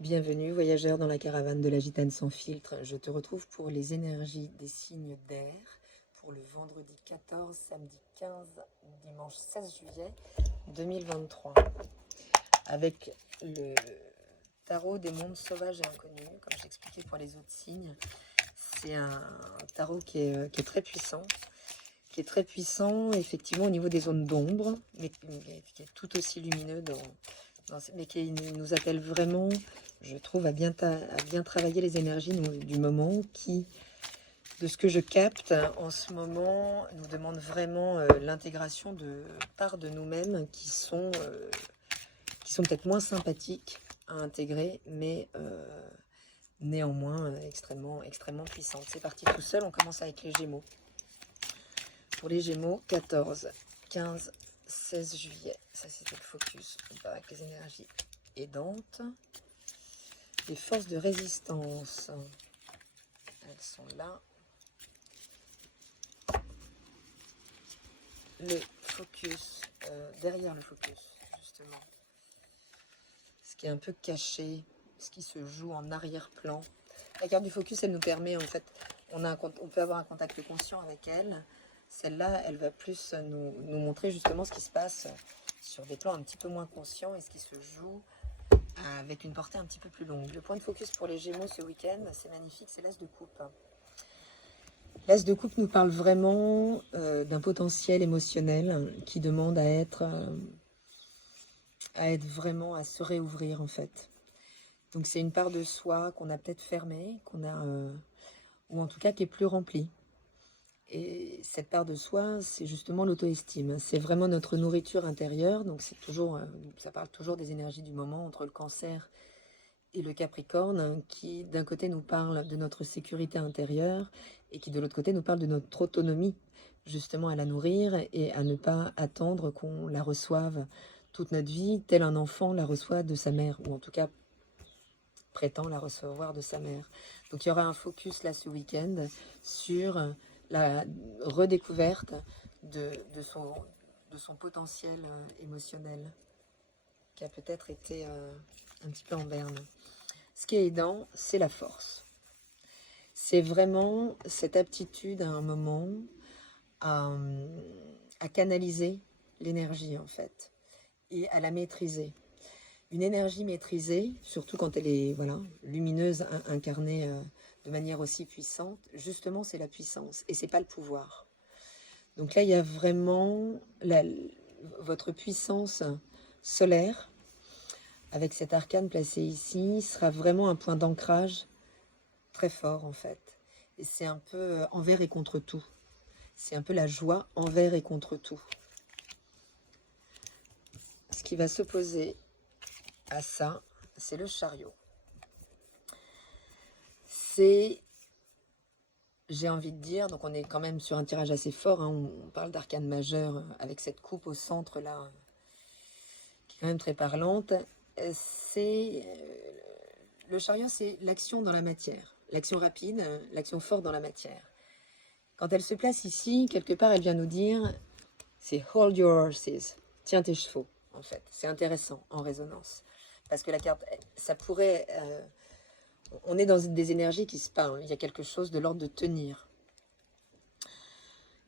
Bienvenue, voyageur dans la caravane de la gitane sans filtre. Je te retrouve pour les énergies des signes d'air pour le vendredi 14, samedi 15, dimanche 16 juillet 2023. Avec le tarot des mondes sauvages et inconnus, comme j'expliquais pour les autres signes. C'est un tarot qui est très puissant, effectivement au niveau des zones d'ombre, mais qui est tout aussi lumineux mais qui nous appelle vraiment, je trouve, à bien travailler les énergies du moment qui, de ce que je capte en ce moment, nous demande vraiment l'intégration de parts de nous-mêmes qui sont peut-être moins sympathiques à intégrer, mais néanmoins extrêmement puissantes. C'est parti tout seul, on commence avec les Gémeaux. Pour les Gémeaux, 14, 15, 16 juillet, ça c'était le focus, on part avec les énergies aidantes. Les forces de résistance, elles sont là. Le focus, derrière le focus, justement. Ce qui est un peu caché, ce qui se joue en arrière-plan. La carte du focus, elle nous permet, en fait, on peut avoir un contact conscient avec elle. Celle-là, elle va plus nous montrer justement ce qui se passe sur des plans un petit peu moins conscients et ce qui se joue avec une portée un petit peu plus longue. Le point de focus pour les Gémeaux ce week-end, c'est magnifique, c'est l'As de coupe. L'As de coupe nous parle vraiment d'un potentiel émotionnel qui demande à se réouvrir en fait. Donc c'est une part de soi qu'on a peut-être fermée, ou en tout cas qui est plus remplie. Et cette part de soi, c'est justement l'auto-estime. C'est vraiment notre nourriture intérieure. Donc ça parle toujours des énergies du moment entre le Cancer et le Capricorne, qui d'un côté nous parle de notre sécurité intérieure et qui de l'autre côté nous parle de notre autonomie, justement à la nourrir et à ne pas attendre qu'on la reçoive toute notre vie, tel un enfant la reçoit de sa mère, ou en tout cas prétend la recevoir de sa mère. Donc il y aura un focus là ce week-end sur la redécouverte de son potentiel émotionnel, qui a peut-être été un petit peu en berne. Ce qui est aidant, c'est la force. C'est vraiment cette aptitude à un moment à canaliser l'énergie en fait et à la maîtriser. Une énergie maîtrisée, surtout quand elle est lumineuse, incarnée de manière aussi puissante, justement c'est la puissance et c'est pas le pouvoir. Donc là il y a vraiment votre puissance solaire avec cet arcane placé ici sera vraiment un point d'ancrage très fort en fait. Et c'est un peu envers et contre tout. C'est un peu la joie envers et contre tout. Ce qui va s'opposer à ça, c'est le chariot. J'ai envie de dire, donc on est quand même sur un tirage assez fort, hein, on parle d'arcane majeur avec cette coupe au centre là, qui est quand même très parlante. Le chariot, c'est l'action dans la matière, l'action rapide, l'action forte dans la matière. Quand elle se place ici, quelque part, elle vient nous dire, c'est hold your horses, tiens tes chevaux, en fait. C'est intéressant en résonance. Parce que la carte, ça pourrait... on est dans des énergies qui se parlent. Il y a quelque chose de l'ordre de tenir.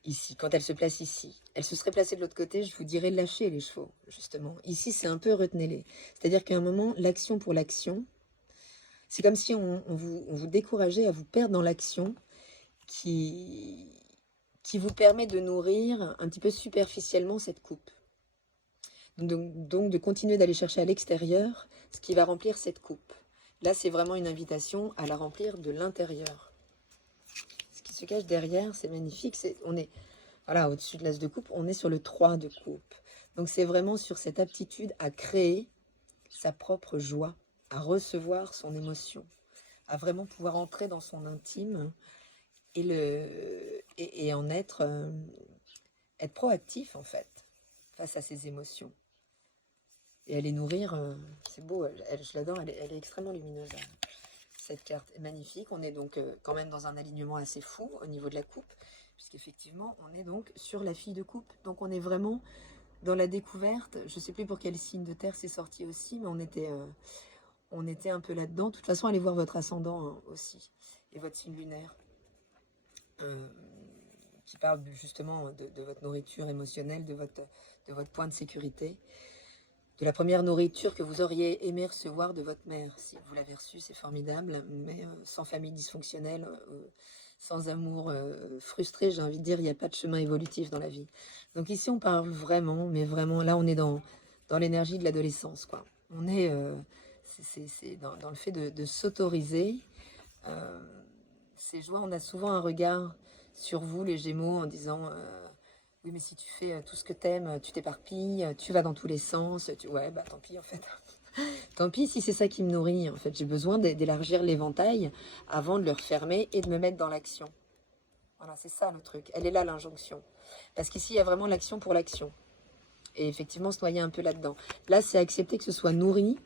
Ici, quand elle se place ici. Elle se serait placée de l'autre côté, je vous dirais lâcher les chevaux, justement. Ici, c'est un peu retenez-les. C'est-à-dire qu'à un moment, l'action pour l'action, c'est comme si on vous décourageait à vous perdre dans l'action qui vous permet de nourrir un petit peu superficiellement cette coupe. Donc de continuer d'aller chercher à l'extérieur ce qui va remplir cette coupe. Là, c'est vraiment une invitation à la remplir de l'intérieur. Ce qui se cache derrière, c'est magnifique. On est au-dessus de l'as de coupe, on est sur le 3 de coupe. Donc c'est vraiment sur cette aptitude à créer sa propre joie, à recevoir son émotion, à vraiment pouvoir entrer dans son intime et en être proactif en fait face à ses émotions et à les nourrir. C'est beau, je l'adore, elle est extrêmement lumineuse. Cette carte est magnifique. On est donc quand même dans un alignement assez fou au niveau de la coupe, puisqu'effectivement on est donc sur la fille de coupe. Donc on est vraiment dans la découverte. Je sais plus pour quel signe de terre c'est sorti aussi, mais on était un peu là-dedans. De toute façon, allez voir votre ascendant hein, aussi, et votre signe lunaire, qui parle justement de votre nourriture émotionnelle, de votre point de sécurité, de la première nourriture que vous auriez aimé recevoir de votre mère. Si vous l'avez reçue, c'est formidable, mais sans famille dysfonctionnelle, sans amour frustré, j'ai envie de dire, il n'y a pas de chemin évolutif dans la vie. Donc ici, on parle vraiment, mais vraiment, là, on est dans l'énergie de l'adolescence, quoi. On est, c'est dans le fait de s'autoriser ces joies. On a souvent un regard sur vous, les Gémeaux, en disant oui, mais si tu fais tout ce que t'aimes, tu t'éparpilles, tu vas dans tous les sens. Ouais, bah tant pis en fait. Tant pis si c'est ça qui me nourrit. En fait, j'ai besoin d'élargir l'éventail avant de le refermer et de me mettre dans l'action. Voilà, c'est ça le truc. Elle est là l'injonction. Parce qu'ici, il y a vraiment l'action pour l'action. Et effectivement, se noyer un peu là-dedans. Là, c'est accepter que ce soit nourri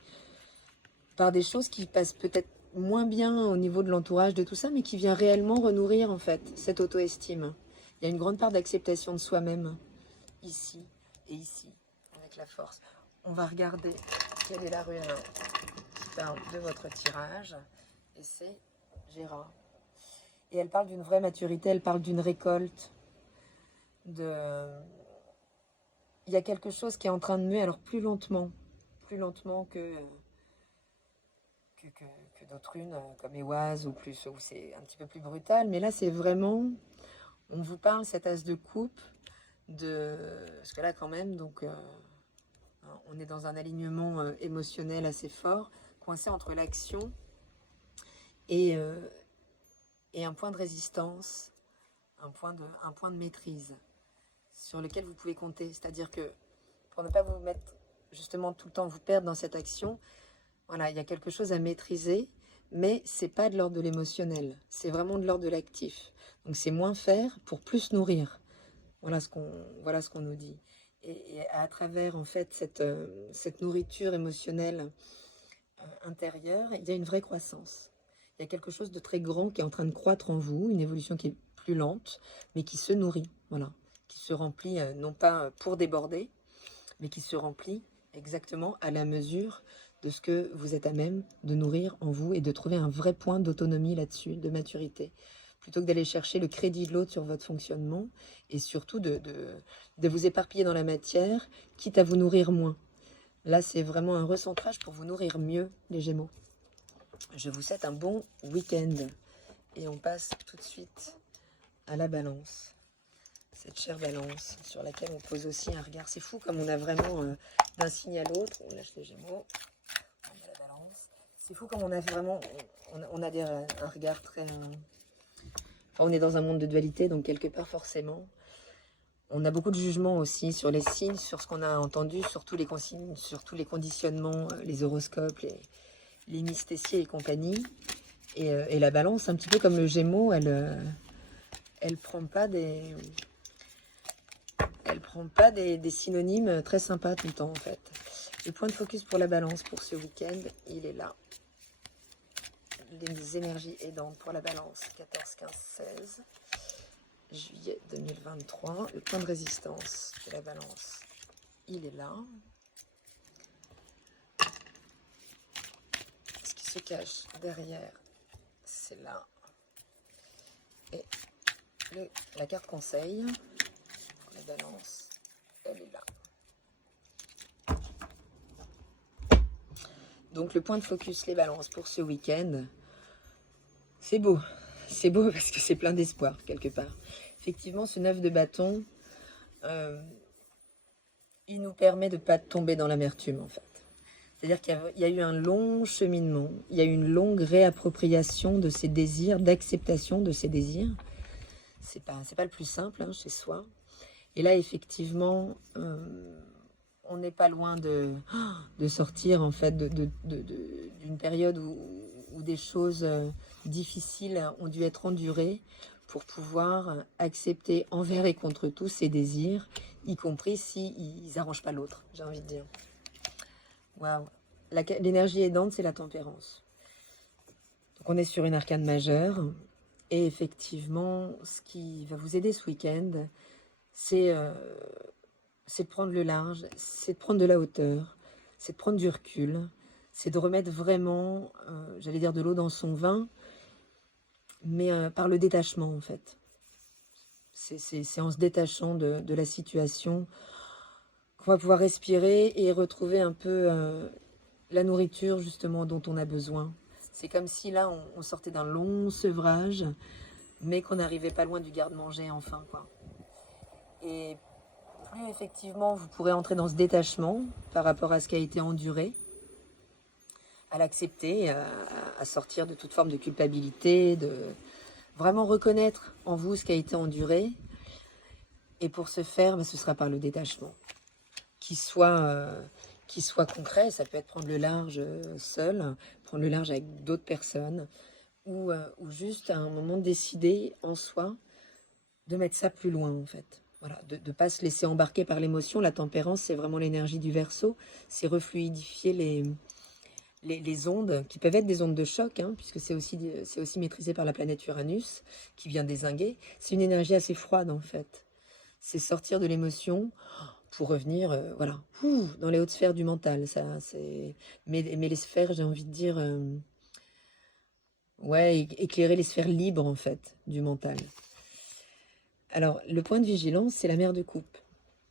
par des choses qui passent peut-être moins bien au niveau de l'entourage, de tout ça, mais qui vient réellement renourrir en fait cette auto-estime. Il y a une grande part d'acceptation de soi-même, ici et ici, avec la force. On va regarder quelle est la rune qui parle de votre tirage, et c'est Gérard. Et elle parle d'une vraie maturité, elle parle d'une récolte, de... Il y a quelque chose qui est en train de muer, alors plus lentement que d'autres runes, comme Éoise, ou plus, où c'est un petit peu plus brutal, mais là c'est vraiment... On vous parle, cet as de coupe, parce que là quand même, donc on est dans un alignement émotionnel assez fort, coincé entre l'action et un point de résistance, un point de maîtrise sur lequel vous pouvez compter. C'est-à-dire que pour ne pas vous mettre justement tout le temps vous perdre dans cette action, voilà, il y a quelque chose à maîtriser, mais c'est pas de l'ordre de l'émotionnel, c'est vraiment de l'ordre de l'actif. Donc c'est moins faire pour plus nourrir. Voilà ce qu'on nous dit. Et à travers en fait cette nourriture émotionnelle intérieure, il y a une vraie croissance. Il y a quelque chose de très grand qui est en train de croître en vous, une évolution qui est plus lente, mais qui se nourrit, voilà, qui se remplit non pas pour déborder, mais qui se remplit exactement à la mesure de ce que vous êtes à même de nourrir en vous et de trouver un vrai point d'autonomie là-dessus, de maturité, plutôt que d'aller chercher le crédit de l'autre sur votre fonctionnement et surtout de vous éparpiller dans la matière, quitte à vous nourrir moins. Là, c'est vraiment un recentrage pour vous nourrir mieux, les Gémeaux. Je vous souhaite un bon week-end et on passe tout de suite à la Balance. Cette chère Balance sur laquelle on pose aussi un regard. C'est fou comme on a vraiment d'un signe à l'autre. On lâche les Gémeaux. On a la Balance. C'est fou comme on a vraiment... On a un regard très... Enfin, on est dans un monde de dualité, donc quelque part forcément. On a beaucoup de jugements aussi sur les signes, sur ce qu'on a entendu, sur tous les consignes, sur tous les conditionnements, les horoscopes, les mysticiers et compagnie. Et la Balance, un petit peu comme le Gémeaux, elle prend pas des synonymes très sympas tout le temps en fait. Le point de focus pour la Balance pour ce week-end, il est là. Les énergies aidantes pour la Balance, 14, 15, 16 juillet 2023. Le point de résistance de la Balance, il est là. Ce qui se cache derrière, c'est là. Et la carte conseil, la Balance, elle est là. Donc le point de focus, les Balances pour ce week-end, c'est beau. C'est beau parce que c'est plein d'espoir quelque part. Effectivement, ce 9 de bâton, il nous permet de ne pas tomber dans l'amertume en fait. C'est-à-dire qu'il y a eu un long cheminement, il y a eu une longue réappropriation de ses désirs, d'acceptation de ses désirs. C'est pas le plus simple hein, chez soi. Et là, effectivement, on n'est pas loin de sortir en fait d'une période où des choses difficiles ont dû être endurées pour pouvoir accepter envers et contre tous ses désirs, y compris s'ils n'arrangent pas l'autre, j'ai envie de dire. Waouh. L'énergie aidante, c'est la tempérance. Donc on est sur une arcane majeure. Et effectivement, ce qui va vous aider ce week-end, c'est de prendre le large, c'est de prendre de la hauteur, c'est de prendre du recul, c'est de remettre vraiment, j'allais dire de l'eau dans son vin, mais par le détachement en fait. C'est en se détachant de la situation qu'on va pouvoir respirer et retrouver un peu la nourriture justement dont on a besoin. C'est comme si là on sortait d'un long sevrage, mais qu'on n'arrivait pas loin du garde-manger enfin, quoi. Et plus effectivement vous pourrez entrer dans ce détachement par rapport à ce qui a été enduré, à l'accepter, à sortir de toute forme de culpabilité, de vraiment reconnaître en vous ce qui a été enduré. Et pour ce faire, ce sera par le détachement. Qui soit concret, ça peut être prendre le large seul, prendre le large avec d'autres personnes, ou juste à un moment décider en soi de mettre ça plus loin en fait. Voilà, de ne pas se laisser embarquer par l'émotion. La tempérance, c'est vraiment l'énergie du Verseau, c'est refluidifier les ondes, qui peuvent être des ondes de choc, hein, puisque c'est aussi maîtrisé par la planète Uranus, qui vient dézinguer. C'est une énergie assez froide en fait. C'est sortir de l'émotion pour revenir voilà, dans les hautes sphères du mental. Mais les sphères, j'ai envie de dire, ouais, éclairer les sphères libres en fait du mental. Alors, le point de vigilance, c'est la mère de coupe.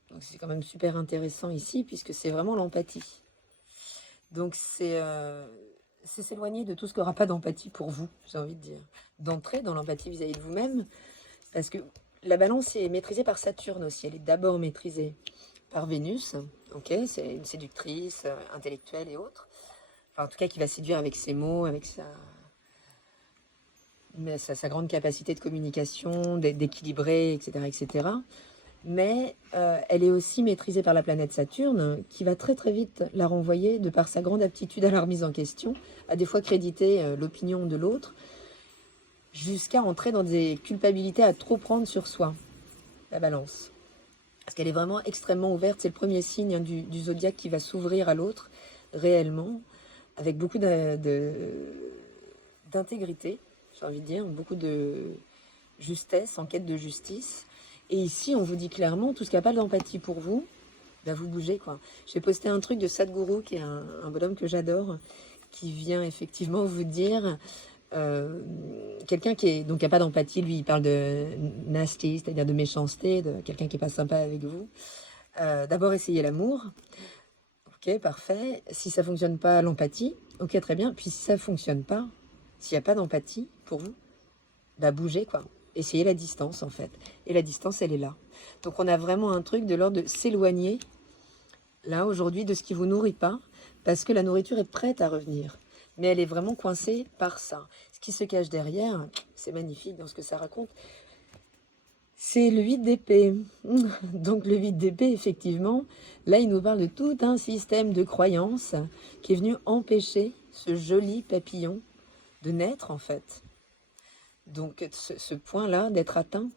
Donc c'est quand même super intéressant ici, puisque c'est vraiment l'empathie. Donc c'est s'éloigner de tout ce qui n'aura pas d'empathie pour vous, j'ai envie de dire. D'entrer dans l'empathie vis-à-vis de vous-même, parce que la balance est maîtrisée par Saturne aussi. Elle est d'abord maîtrisée par Vénus, ok, c'est une séductrice intellectuelle et autres. Enfin, en tout cas, qui va séduire avec ses mots, avec sa grande capacité de communication, d'équilibrer, etc., etc. Mais elle est aussi maîtrisée par la planète Saturne, qui va très très vite la renvoyer, de par sa grande aptitude à la remise en question, à des fois créditer l'opinion de l'autre, jusqu'à entrer dans des culpabilités à trop prendre sur soi, la balance. Parce qu'elle est vraiment extrêmement ouverte, c'est le premier signe du zodiaque qui va s'ouvrir à l'autre, réellement, avec beaucoup d'intégrité, j'ai envie de dire, beaucoup de justesse, en quête de justice. Et ici, on vous dit clairement, tout ce qui n'a pas d'empathie pour vous, bah vous bougez, quoi. J'ai posté un truc de Sadhguru, qui est un bonhomme que j'adore, qui vient effectivement vous dire, quelqu'un qui n'a pas d'empathie, lui, il parle de nasty, c'est-à-dire de méchanceté, de quelqu'un qui n'est pas sympa avec vous. D'abord, essayez l'amour. Ok, parfait. Si ça fonctionne pas, l'empathie. Ok, très bien. Puis si ça fonctionne pas, s'il n'y a pas d'empathie pour vous, bah bougez, quoi. Essayez la distance, en fait. Et la distance, elle est là. Donc on a vraiment un truc de l'ordre de s'éloigner, là, aujourd'hui, de ce qui vous nourrit pas, parce que la nourriture est prête à revenir. Mais elle est vraiment coincée par ça. Ce qui se cache derrière, c'est magnifique dans ce que ça raconte, c'est le 8 d'épée. Donc le 8 d'épée, effectivement, là, il nous parle de tout un système de croyances qui est venu empêcher ce joli papillon de naître, en fait. Donc ce point-là, d'être atteint.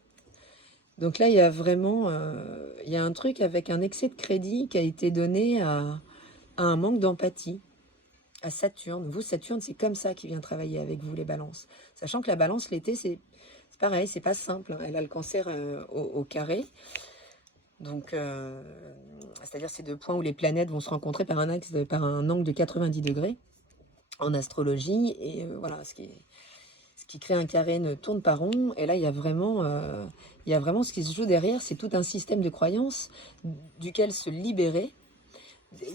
Donc là, il y a vraiment il y a un truc avec un excès de crédit qui a été donné à un manque d'empathie, à Saturne. Vous, Saturne, c'est comme ça qu'il vient travailler avec vous, les balances. Sachant que la balance, l'été, c'est pareil, c'est pas simple. Elle a le cancer au carré. Donc, c'est-à-dire ces deux points où les planètes vont se rencontrer par un axe, par un angle de 90 degrés en astrologie. Et voilà, ce qui crée un carré ne tourne pas rond. Et là, il y a vraiment ce qui se joue derrière. C'est tout un système de croyances duquel se libérer,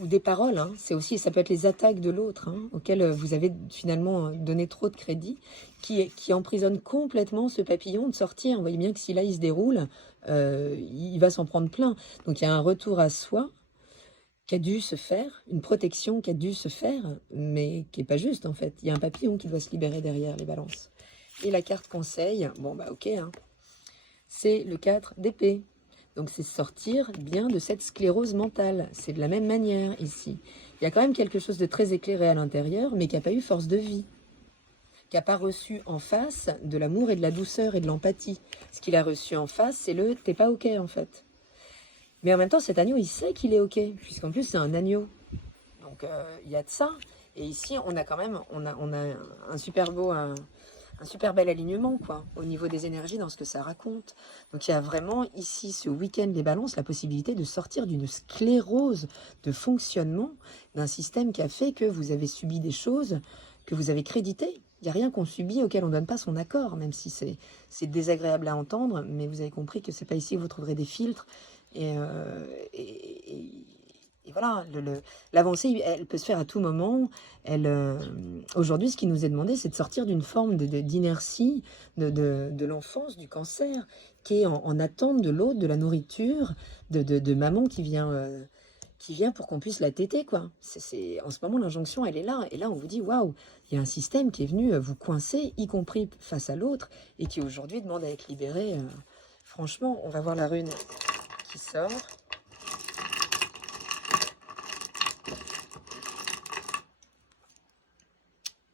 ou des paroles, hein. C'est aussi, ça peut être les attaques de l'autre, hein, auxquelles vous avez finalement donné trop de crédit, qui emprisonne complètement ce papillon de sortir. Vous voyez bien que si là il se déroule, il va s'en prendre plein. Donc il y a un retour à soi qui a dû se faire, une protection qui a dû se faire, mais qui n'est pas juste en fait. Il y a un papillon qui doit se libérer derrière les balances. Et la carte conseil, bon bah ok, hein, c'est le 4 d'épée. Donc c'est sortir bien de cette sclérose mentale. C'est de la même manière ici. Il y a quand même quelque chose de très éclairé à l'intérieur, mais qui n'a pas eu force de vie. Qui n'a pas reçu en face de l'amour et de la douceur et de l'empathie. Ce qu'il a reçu en face, c'est le « t'es pas ok » en fait. Mais en même temps, cet agneau, il sait qu'il est ok, puisqu'en plus c'est un agneau. Donc il y a de ça. Et ici, on a quand même, on a un super beau un super bel alignement, quoi, au niveau des énergies dans ce que ça raconte. Donc il y a vraiment ici, ce week-end des balances, la possibilité de sortir d'une sclérose de fonctionnement d'un système qui a fait que vous avez subi des choses que vous avez créditées. Il n'y a rien qu'on subit auquel on ne donne pas son accord, même si c'est désagréable à entendre, mais vous avez compris que c'est pas ici que vous trouverez des filtres. Et, et voilà, l'avancée, elle peut se faire à tout moment. Aujourd'hui, ce qui nous est demandé, c'est de sortir d'une forme d'inertie de l'enfance, du cancer, qui est en attente de l'autre, de la nourriture, de maman qui vient pour qu'on puisse la téter, quoi. En ce moment, l'injonction, elle est là. Et là, on vous dit, waouh, il y a un système qui est venu vous coincer, y compris face à l'autre, et qui aujourd'hui demande à être libéré. Franchement, on va voir la rune qui sort.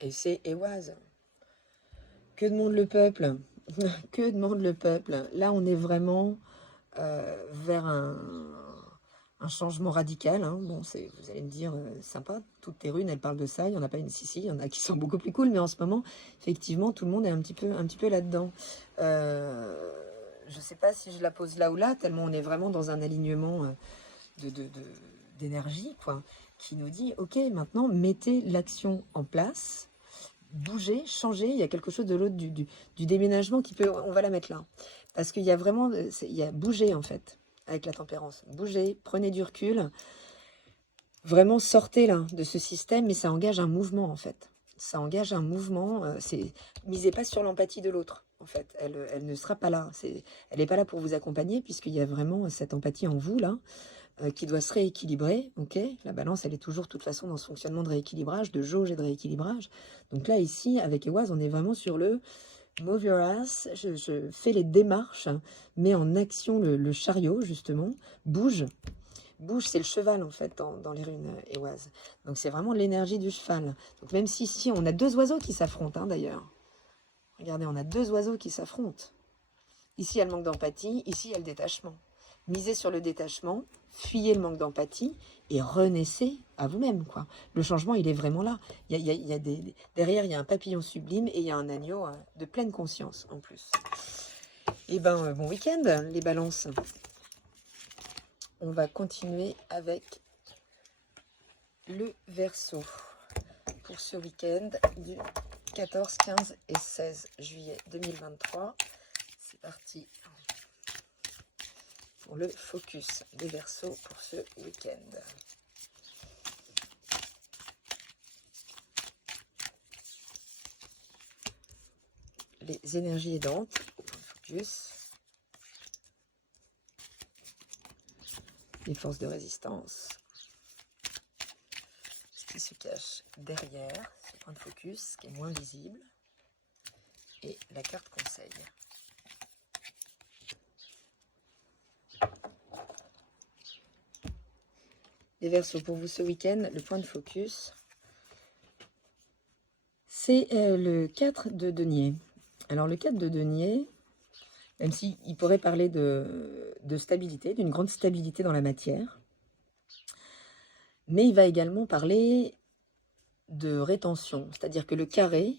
Et c'est Ehwaz. Que demande le peuple? Que demande le peuple? Là, on est vraiment vers un changement radical. Hein. Bon, vous allez me dire, sympa, toutes tes runes, elles parlent de ça. Il n'y en a pas une si, il y en a qui sont beaucoup plus cool, mais en ce moment, effectivement, tout le monde est un petit peu là-dedans. Je ne sais pas si je la pose là ou là, tellement on est vraiment dans un alignement d'énergie, quoi, qui nous dit, ok, maintenant, mettez l'action en place, bougez, changez. Il y a quelque chose de l'autre du déménagement qui peut, on va la mettre là, parce qu'il y a vraiment, il y a bouger en fait, avec la tempérance. Bougez, prenez du recul, vraiment sortez là de ce système, mais ça engage un mouvement en fait. Ça engage un mouvement, misez pas sur l'empathie de l'autre. En fait, elle ne sera pas là. Elle n'est pas là pour vous accompagner, puisqu'il y a vraiment cette empathie en vous là, qui doit se rééquilibrer, ok. La balance, elle est toujours, de toute façon, dans ce fonctionnement de rééquilibrage, de jauge et de rééquilibrage. Donc là, ici, avec Ehwaz, on est vraiment sur le move your ass. Je fais les démarches, mets en action le chariot, justement. Bouge. Bouge, c'est le cheval, en fait, dans les runes Ehwaz. Donc c'est vraiment l'énergie du cheval. Donc même si ici, on a deux oiseaux qui s'affrontent, hein, d'ailleurs. Regardez, on a deux oiseaux qui s'affrontent. Ici, il y a le manque d'empathie. Ici, il y a le détachement. Misez sur le détachement, fuyez le manque d'empathie et renaissez à vous-même, quoi. Le changement, il est vraiment là. Derrière, il y a un papillon sublime et il y a un agneau de pleine conscience en plus. Et ben, bon week-end, les balances. On va continuer avec le Verseau pour ce week-end du 14, 15 et 16 juillet 2023. C'est parti pour le focus des Verseaux pour ce week-end. Les énergies aidantes, focus. Les forces de résistance. Ce qui se cache derrière, ce point de focus, qui est moins visible. Et la carte conseil. Les Verseaux, pour vous ce week-end, le point de focus, c'est le 4 de denier. Alors le 4 de denier, même s'il pourrait parler de stabilité, d'une grande stabilité dans la matière, mais il va également parler de rétention, c'est-à-dire que le carré,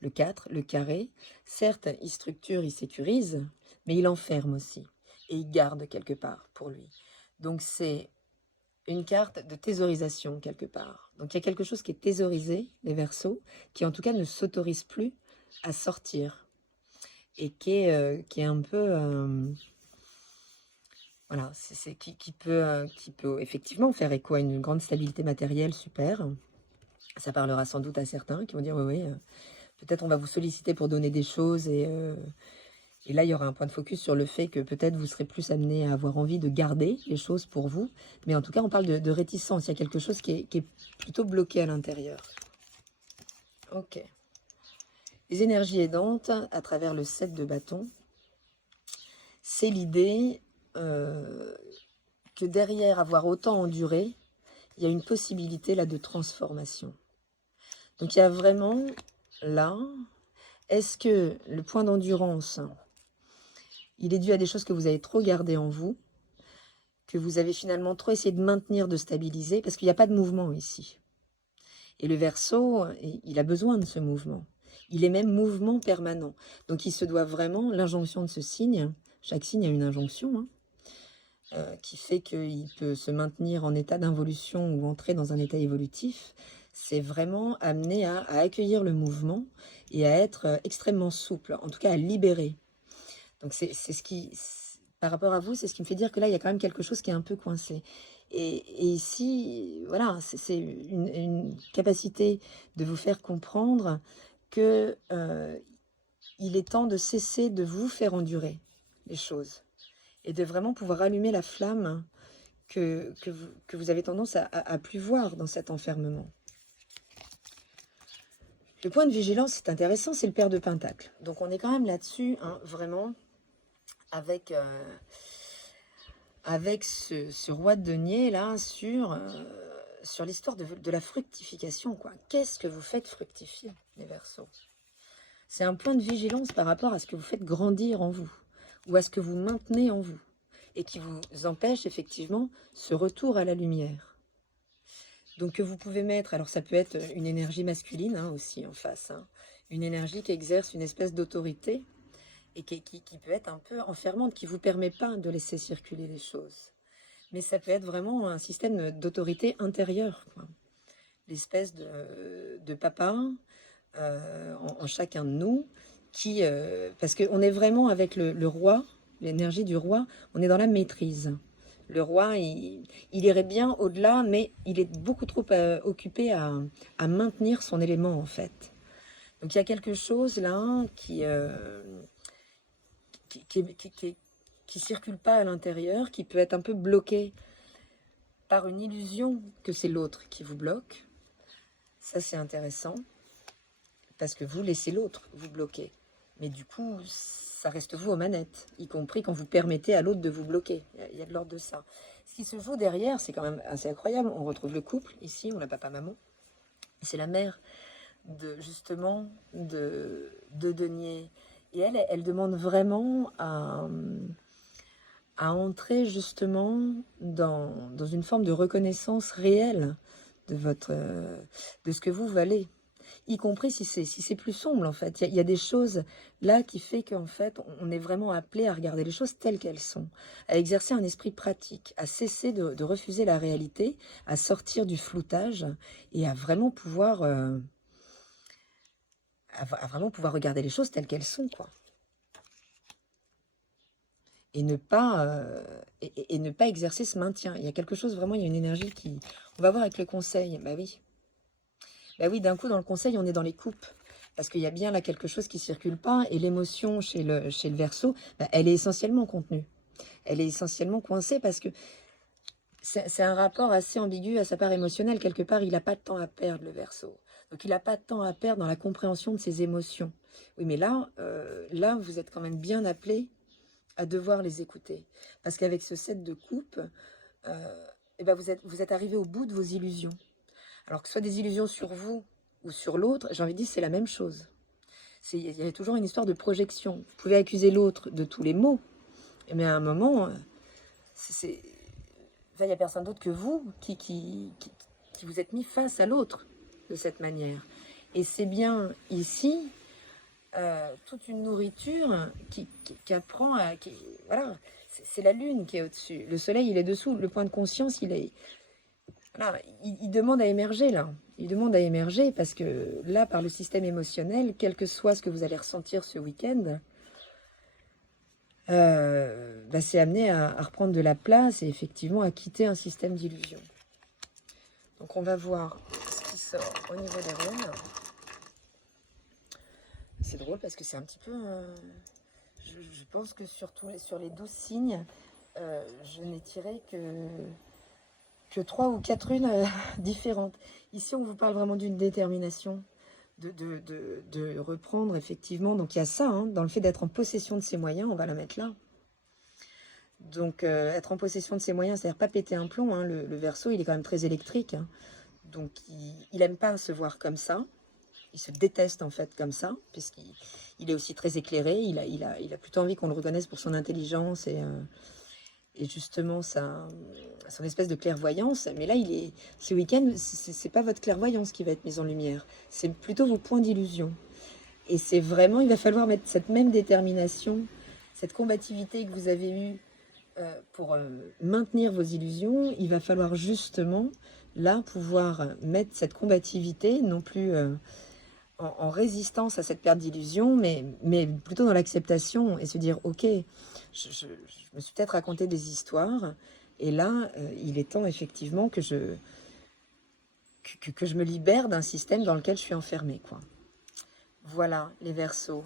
le 4, le carré, certes, il structure, il sécurise, mais il enferme aussi, et il garde quelque part pour lui. Donc c'est une carte de thésaurisation quelque part. Donc il y a quelque chose qui est thésaurisé, les Verseaux, qui en tout cas ne s'autorise plus à sortir, et qui est un peu... voilà, qui peut effectivement faire écho à une grande stabilité matérielle, super. Ça parlera sans doute à certains qui vont dire, oui, peut-être on va vous solliciter pour donner des choses, et là, il y aura un point de focus sur le fait que peut-être vous serez plus amené à avoir envie de garder les choses pour vous. Mais en tout cas, on parle de réticence. Il y a quelque chose qui est plutôt bloqué à l'intérieur. Ok. Les énergies aidantes, à travers le 7 de bâton, c'est l'idée que derrière avoir autant enduré, il y a une possibilité là de transformation. Donc il y a vraiment là, est-ce que le point d'endurance, il est dû à des choses que vous avez trop gardées en vous, que vous avez finalement trop essayé de maintenir, de stabiliser, parce qu'il n'y a pas de mouvement ici. Et le Verseau, il a besoin de ce mouvement. Il est même mouvement permanent. Donc il se doit vraiment, l'injonction de ce signe, chaque signe a une injonction, hein, qui fait qu'il peut se maintenir en état d'involution ou entrer dans un état évolutif. C'est vraiment amené à accueillir le mouvement et à être extrêmement souple, en tout cas à libérer. Donc c'est ce qui, par rapport à vous, c'est ce qui me fait dire que là, il y a quand même quelque chose qui est un peu coincé. Et ici, voilà, c'est une capacité de vous faire comprendre que il est temps de cesser de vous faire endurer les choses et de vraiment pouvoir allumer la flamme que vous avez tendance à plus voir dans cet enfermement. Le point de vigilance, c'est intéressant, c'est le pair de Pentacle. Donc on est quand même là-dessus, hein, vraiment, avec ce roi de denier là sur l'histoire de la fructification, quoi. Qu'est-ce que vous faites fructifier, les Verseaux? C'est un point de vigilance par rapport à ce que vous faites grandir en vous ou à ce que vous maintenez en vous et qui vous empêche effectivement ce retour à la lumière. Donc que vous pouvez mettre, alors ça peut être une énergie masculine, hein, aussi en face, hein, une énergie qui exerce une espèce d'autorité et qui peut être un peu enfermante, qui ne vous permet pas de laisser circuler les choses. Mais ça peut être vraiment un système d'autorité intérieure, quoi. L'espèce de papa en chacun de nous, qui, parce qu'on est vraiment avec le roi, l'énergie du roi, on est dans la maîtrise. Le roi, il irait bien au-delà, mais il est beaucoup trop occupé à maintenir son élément, en fait. Donc il y a quelque chose là qui circule pas à l'intérieur, qui peut être un peu bloqué par une illusion que c'est l'autre qui vous bloque. Ça, c'est intéressant, parce que vous laissez l'autre vous bloquer. Mais du coup, ça reste vous aux manettes, y compris quand vous permettez à l'autre de vous bloquer. Il y a de l'ordre de ça. Ce qui se joue derrière, c'est quand même assez incroyable. On retrouve le couple, ici, on a papa-maman. C'est la mère justement de denier. Et elle demande vraiment à entrer justement dans une forme de reconnaissance réelle de ce que vous valez, y compris si c'est plus sombre, en fait. Il y a des choses là qui fait qu'en fait, on est vraiment appelé à regarder les choses telles qu'elles sont, à exercer un esprit pratique, à cesser de refuser la réalité, à sortir du floutage et à vraiment pouvoir, regarder les choses telles qu'elles sont, quoi. Et ne pas, et ne pas exercer ce maintien. Il y a quelque chose, vraiment, il y a une énergie qui... On va voir avec le conseil, bah oui. Bah oui, d'un coup, dans le conseil, on est dans les coupes. Parce qu'il y a bien là quelque chose qui ne circule pas. Et l'émotion chez le Verseau, bah, elle est essentiellement contenue. Elle est essentiellement coincée parce que c'est un rapport assez ambigu à sa part émotionnelle. Quelque part, il n'a pas de temps à perdre, le Verseau. Donc, il n'a pas de temps à perdre dans la compréhension de ses émotions. Oui, mais là, vous êtes quand même bien appelé à devoir les écouter. Parce qu'avec ce 7 de coupe, eh ben vous êtes arrivé au bout de vos illusions. Alors que ce soit des illusions sur vous ou sur l'autre, j'ai envie de dire c'est la même chose. Il y a toujours une histoire de projection. Vous pouvez accuser l'autre de tous les maux, mais à un moment, il n'y a personne d'autre que vous qui vous êtes mis face à l'autre de cette manière. Et c'est bien ici toute une nourriture qui apprend à... voilà, c'est la lune qui est au-dessus. Le soleil, il est dessous. Le point de conscience, il est... Voilà, il demande à émerger, là. Il demande à émerger parce que là, par le système émotionnel, quel que soit ce que vous allez ressentir ce week-end, c'est amené à reprendre de la place et effectivement à quitter un système d'illusion. Donc on va voir ce qui sort au niveau des runes. C'est drôle parce que c'est un petit peu... je pense que sur les 12 signes, je n'ai tiré que 3 ou 4 runes différentes. Ici, on vous parle vraiment d'une détermination, de reprendre effectivement. Donc il y a ça, hein, dans le fait d'être en possession de ses moyens, on va la mettre là. Donc être en possession de ses moyens, c'est-à-dire pas péter un plomb, hein, le Verseau, il est quand même très électrique. Hein. Donc il n'aime pas se voir comme ça. Il se déteste en fait comme ça, puisqu'il est aussi très éclairé. Il a plutôt envie qu'on le reconnaisse pour son intelligence et justement son espèce de clairvoyance. Mais là, ce week-end, c'est pas votre clairvoyance qui va être mise en lumière. C'est plutôt vos points d'illusion. Et c'est vraiment, il va falloir mettre cette même détermination, cette combativité que vous avez eue pour maintenir vos illusions. Il va falloir justement, là, pouvoir mettre cette combativité, non plus en résistance à cette perte d'illusion, mais plutôt dans l'acceptation et se dire, ok, je me suis peut-être raconté des histoires, et là, il est temps effectivement que que je me libère d'un système dans lequel je suis enfermée, quoi. Voilà les Verseaux.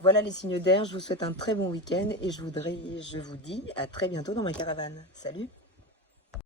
Voilà les signes d'air. Je vous souhaite un très bon week-end et je vous dis à très bientôt dans ma caravane. Salut!